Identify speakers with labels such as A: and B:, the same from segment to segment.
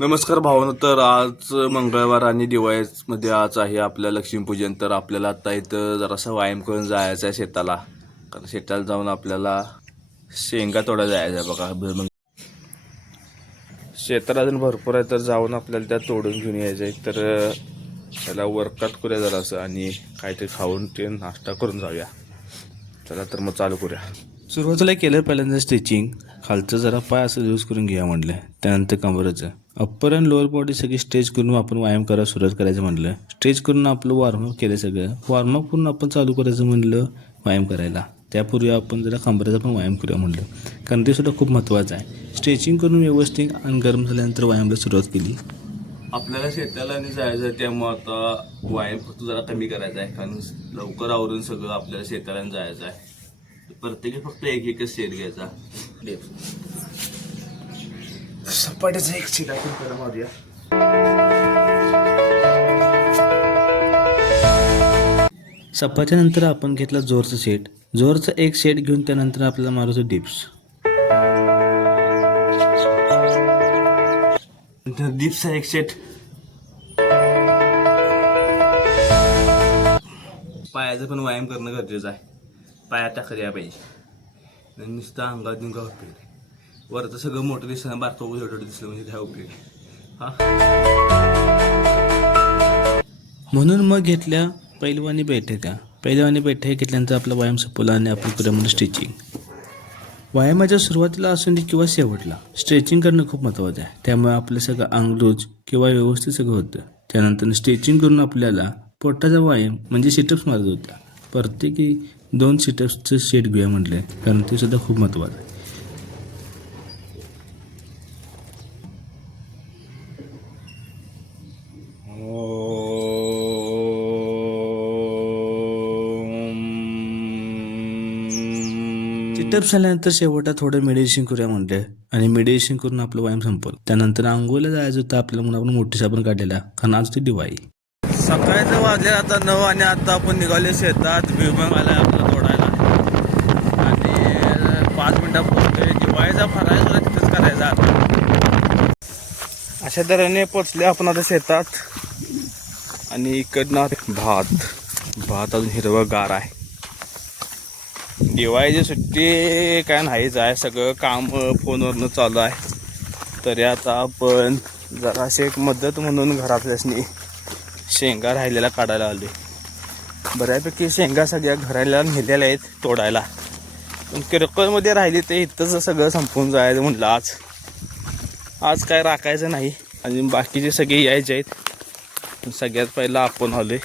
A: नमस्कार भावना तर आज मंगळवार आणि दिवाळीमध्ये आज आहे आपल्या लक्ष्मीपूजन. तर आपल्याला आता इथं जरासा व्यायाम करून जायचं आहे शेताला. कारण शेताला जाऊन आपल्याला शेंगा तोडा जायचं आहे बघा. ब- मग म्हणजे शेतात अजून भरपूर आहे तर जाऊन आपल्याला त्या तोडून घेऊन यायचं आहे. तर त्याला वर्कआउट करूया जरासं आणि काहीतरी खाऊन ते नाश्ता करून जाऊया. चला तर मग चालू करूया. सुरुवातीला केलं पहिल्यांदा स्टिचिंग खालचं जरा पाय असं यूज करून घ्या म्हटलं त्यानंतर कमरेचं. अप्पर अँड लोअर बॉडी सगळी स्ट्रेच करून आपण व्यायाम करायला सुरुवात करायचं म्हटलं. स्ट्रेच करून आपलं वॉर्मअप केलं सगळं. वॉर्मअप करून आपण चालू करायचं म्हटलं व्यायाम करायला. त्यापूर्वी आपण जरा कंबऱ्याचा पण व्यायाम करूया म्हटलं. कारण ते सुद्धा खूप महत्त्वाचं आहे. स्ट्रेचिंग करून व्यवस्थित आणि गरम झाल्यानंतर व्यायामाला सुरुवात केली. आपल्याला शेताला आणि जायचं आहे त्यामुळं आता व्यायाम फक्त जरा कमी करायचा आहे. कारण लवकर आवरून सगळं आपल्याला शेताला जायचं आहे. प्रत्येकी फक्त एक एकच शेत घ्यायचा. सपाट्याचा एक आपण करा मारूया. सपाच्या नंतर आपण घेतला जोरचं सेट जोरचं एक सेट घेऊन त्यानंतर आपल्याला मारूचं डिप्स डिप्सचा एक सेट पायाचं पण व्यायाम करणं गरजेचं आहे. पायात टाकत या पाहिजे नुसतं अंगात उपयोग नाही वरचं सगळं मोठं दिसलं बारकं छोटं दिसलं म्हणजे काय उपयोग हा? म्हणून मग घेतल्या पैलवानी बैठका. पैलवानी बैठक घेतल्यानंतर आपला व्यायाम संपवला आणि आपण करूया म्हणून स्टिचिंग व्यायामाच्या सुरुवातीला असून दे किंवा शेवटला स्ट्रेचिंग करणं खूप महत्त्वाचं आहे. त्यामुळे आपलं सगळं अंगलोज किंवा व्यवस्थित सगळं होतं. त्यानंतर स्ट्रेचिंग करून आपल्याला पोटाचा व्यायाम म्हणजे सिटअप्स मारत होता. प्रत्येकी दोन सिटअप्सचं सेट घेऊया म्हटलं कारण ते सुद्धा खूप महत्त्वाचं आहे. चिटअप झाल्यानंतर शेवटा थोडं मेडिटेशन करूया म्हणते आणि मेडिटेशन करून आपलं व्यायाम संपवलं त्यानंतर आंघोळीला जायचं होतं आपल्याला म्हणून आपण मोठी साबण काढलेला. कारण आज ती दिवाळी. सकाळचं वाजले आता नऊ आणि आता आपण निघाले शेतात. भुईमंग आला आपला तोडायला. आणि पाच मिनिटात पोहोचतोय दिवाळीचा फराळ सुद्धा तिथंच करायचा. आता अशा तऱ्हेने पोचले आपण आता शेतात. आणि इकडनं भात. भात अजून हिरवं गार आहे. दिवाळीची सुट्टी काय नाहीच आहे. सगळं काम फोनवरनं चालू आहे. तरी आता आपण जराशी एक मदत म्हणून घरातल्यासनी शेंगा राहिलेल्या काढायला आले बऱ्यापैकी शेंगा सगळ्या घराला नेलेल्या आहेत तोडायला. पण किरकोळमध्ये राहिली ते इथंच सगळं संपून जायचं म्हटलं आज. आज काय राखायचं नाही. आणि बाकीचे सगळे यायचे आहेत. सगळ्यात पहिला आपण आलोय.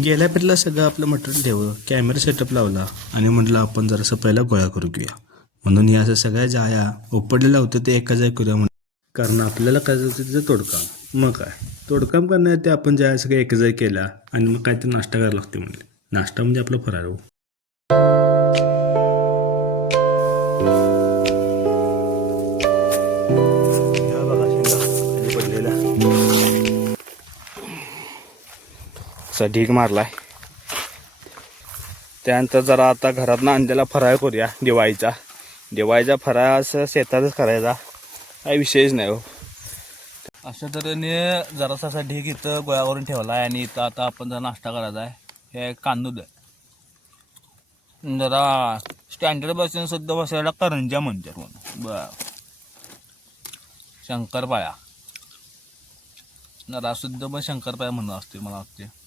A: गेल्या पेटला सगळं आपलं मटेरियल ठेवलं कॅमेरा सेटअप लावला आणि म्हटलं आपण जरासं पहिला गोळा करू घेऊया. म्हणून या असं सगळ्या जाया उपडलेल्या होत्या ते एका जाय करूया म्हणून कारण आपल्याला काय होतं तिचं तोडकाम. मग काय? तोडकाम करण्यासाठी आपण ज्या सगळ्या एक जाय केला आणि मग काहीतरी नाश्ता करायला लागते म्हणजे नाश्ता म्हणजे आपलं फरार हो. असा ढीग मारलाय. त्यानंतर जरा आता घरात आणलेला फराळ करूया दिवाळीचा. दिवाळीचा फराळ असं शेतातच करायचा. काही विषयच नाही हो. अशा तऱ्हेने जरासा असा ढीग इथं गोळा करून ठेवला आहे आणि इथं आता आपण जरा नाश्ता करायचा आहे. हे कांदूद आहे. जरा स्टँडर्ड बसून सुद्धा बसायला करंजा म्हणतात म्हणून. बर. शंकरपाळ्या. जरा सुद्धा पण शंकरपाळ्या म्हणून असते मला वाटते.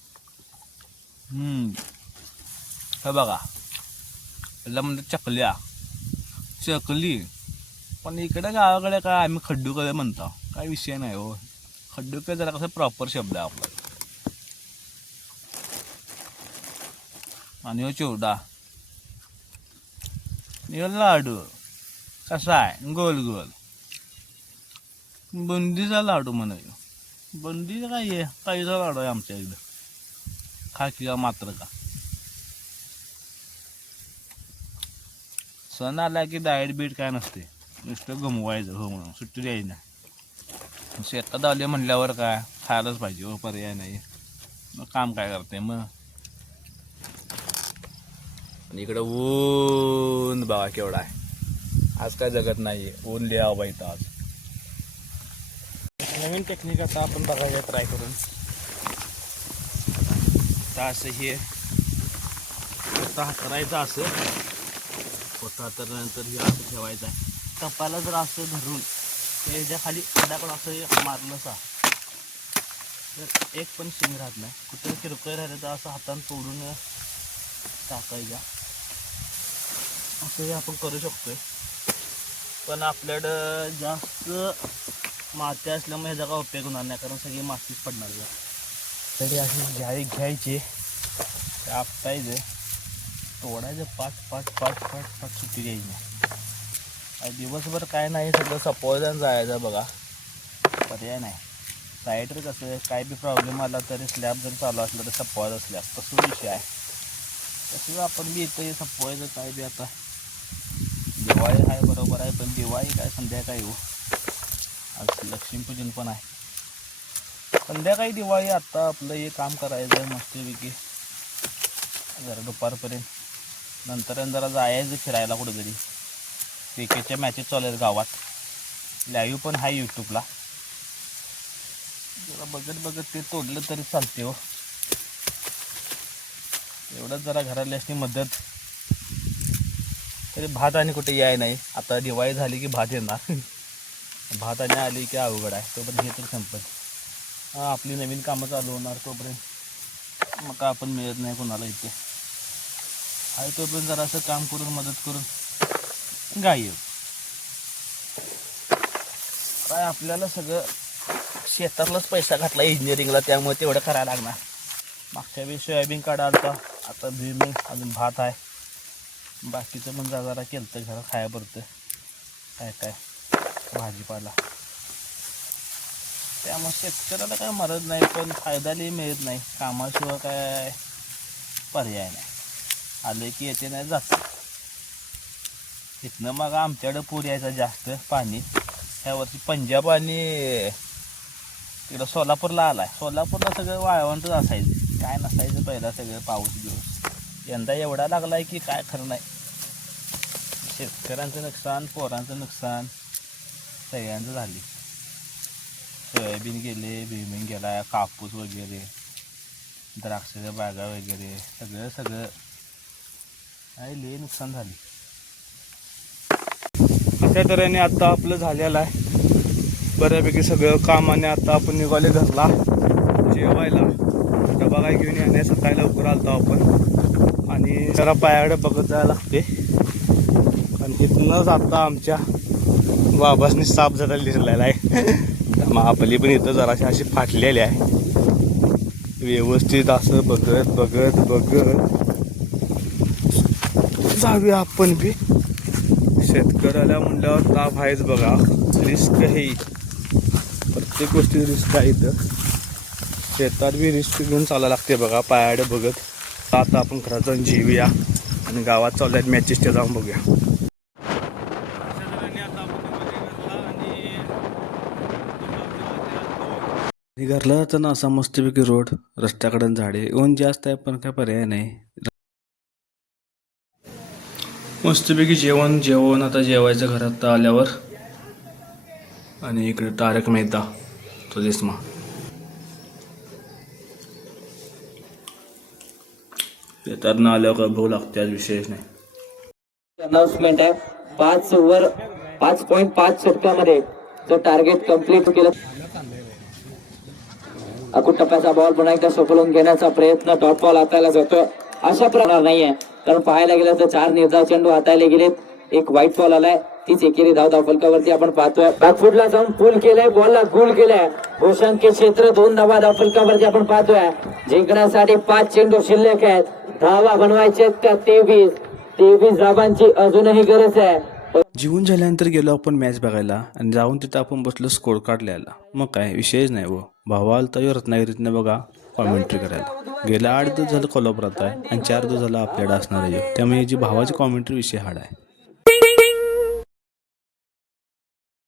A: हे बघा. याला म्हणतात चकल्या. चकली. पण इकडे गावाकडे काय आम्ही खड्डूकडे म्हणतो. काय विषय नाही हो. खड्डूकडे जरा कसं प्रॉपर शब्द आहे आपला. आणि हो चिवडा. हो लाडू. कसा आहे? गोल गोल. बुंदीचा लाडू म्हणायचं. बुंदीचा काय आहे काहीचा लाडू आहे आमच्या इकडं. खा किंवा मात्र का? सण आला की डाएट बीट काय नसते. नुसतं गमवायचं हो म्हणून सुट्टी द्यायची नाही शेतात आले म्हणल्यावर काय? खायलाच पाहिजे हो पर्याय नाही. मग काम काय करते मग? आणि इकडं ऊन बघा केवढा आहे. आज काय जगत नाही ऊन लिहा बाईत आज. नवीन टेक्निक आता आपण बघायला ट्राय करून. आता असं हे आता हातरायचं असं. होतं हातरल्यानंतर हे असं ठेवायचं आहे. कपाला जर असं धरून त्याच्याखाली खड्याकडं असं हे मारलं असा तर एक पण शिंग राहत नाही. कुठं किरकोळ राहिलं तर असं हातानं तोडून टाकायच्या असंही आपण करू शकतोय. पण आपल्याकडं जास्त माती असल्यामुळे ह्याचा काय उपयोग होणार नाही कारण सगळी मातीच पडणार जा तरी अशी जाळी घ्यायची. ते आपटायचं तोडायचं पाच पाच पाच पाच पाच सुट्टी द्यायची आणि दिवसभर काय नाही सगळं सपोजन जायचं बघा. पर्याय नाही. रायडर कसं आहे काय बी प्रॉब्लेम आला तरी स्लॅब जर चालू असलं तर सपवायचा स्लॅब तसं विषय आहे. तसंच आपण बी इथं सपवायचं काय बी आता. दिवाळी आहे बरोबर आहे पण दिवाळी काय संध्याकाळी हो. आज लक्ष्मीपूजन पण आहे. संध्याकाळी दिवाळी आत्ता आपलं हे काम करायचं आहे मस्तपैकी. जरा दुपारपर्यंत. नंतर आणि जरा जायचं फिरायला कुठेतरी. क्रिकेटच्या मॅचेस चालू आहेत गावात. लाईव्ह पण आहे यूट्यूबला जरा बघत बघत ते तोडलं तरी चालते हो. एवढंच जरा घरातल्यासनी मदत. तरी भात आणि कुठे याय नाही. आता दिवाळी झाली की भात येणार. भात आणि आली की अवघड आहे. तो हे तर संपत आपली नवीन कामं चालू होणार तोपर्यंत. मग का आपण मिळत नाही कोणाला इथे. आहे तोपर्यंत जरासं काम करून मदत करून गाई काय आपल्याला सगळं शेतातलाच पैसा घातला इंजिनिअरिंगला त्यामुळे तेवढं करायला लागणार. मागच्या वेळी सोयाबीन काढा आलता आता भुईमुग अजून भात आहे. बाकीचं पण जरा जरा केलं तर घरात खाया पडतं काय काय? भाजीपाला. त्यामुळे शेतकऱ्याला काय मरत नाही पण फायदाही मिळत नाही. कामाशिवाय काय पर्याय नाही. आले की येते नाही जात. इथनं मग आमच्याकडं पूर यायचा जास्त पाणी. ह्यावरती पंजाब आणि तिकडं सोलापूरला आलाय. सोलापूरला सगळं वाळवंटच असायचं. काय नसायचं पहिला सगळं पाऊस दिवस यंदा एवढा लागलाय की काय खरं नाही. शेतकऱ्यांचं नुकसान पोरांचं नुकसान सगळ्यांचं झाली. सोयाबीन गेले भुईमुग गेला कापूस वगैरे द्राक्षाच्या बागा वगैरे सगळं सगळं. काय लय नुकसान झाले. अशा तऱ्हेने आत्ता आपलं झालेलं आहे. बऱ्यापैकी सगळं कामाने आता आपण निघाले घरला. जेवायला. डबा काय घेऊन येणे सकाळी लवकर आलतो आपण. आणि जरा पायाकडे बघत जायला लागते आणि तिथूनच आता आमच्या बाबासनी साप जरा लिहिलेला आहे. महाबली आपली पण इथं जराशी अशी फाटलेली आहे. व्यवस्थित असं बघत बघत बघत. जाऊया आपण बी. शेतकऱ्याला म्हणल्यावर ताप आहेच बघा. रिस्क हे प्रत्येक गोष्टी रिस्क आहे इथं. शेतात बी रिस्क घेऊन चालायला लागते बघा. पायाडे बघत. आता आपण घरात जाऊन जेऊया आणि गावात चालल्यात मॅचेस ते जाऊन बघूया. घरला जाताना असा मस्तपैकी रोड रस्त्याकडे झाडे ऊन जास्त आहे पण काय पर्याय नाही. मस्तपैकी जेवण जेवण आता जेवायचं घरात आल्यावर. आणि इकडे तारक मेहता तो देसमा शेतातनं आल्यावर काय भूक लागते आज विशेष नाही.
B: अनाउन्समेंट आहे. पाच ओव्हर पाच पॉईंट पाच षटकामध्ये जो टार्गेट कंप्लीट केलं. अकुट टप्प्याचा बॉल पुन्हा एकदा सोपलून घेण्याचा प्रयत्न डॉट बॉल हातायला जातोय. अशा प्रकार नाहीये. कारण पाहायला गेलं तर चार निर्धाव चेंडू हातायला गेलेत. एक व्हाईट बॉल आलाय. तीच एकेरी धाव धावफलकावरती आपण पाहतोय. बॅकफुटला जाऊन पुल केलंय. बॉलला गुल केलाय. भूषणके क्षेत्र दोन धावा धावफलकावरती आपण पाहतोय. जिंकण्यासाठी पाच चेंडू शिल्लक आहेत. धावा बनवायचे आहेत त्या तेवीस. तेवीस धावांची अजूनही गरज आहे.
A: जेवून झाल्यानंतर गेलो आपण मॅच बघायला आणि जाऊन तिथं आपण बसलो स्कोर कार्ड लिहायला मग काय विषयच नाही व भावा आलता रत्नागिरीतनं बघा कॉमेंट्री करायला. गेला आठ दिवस झालं कोल्हापुरात आहे आणि चार दिवस झालं आपल्याकडे असणार आहे त्यामुळे जी भावाची कॉमेंट्री विषय हाड आहे.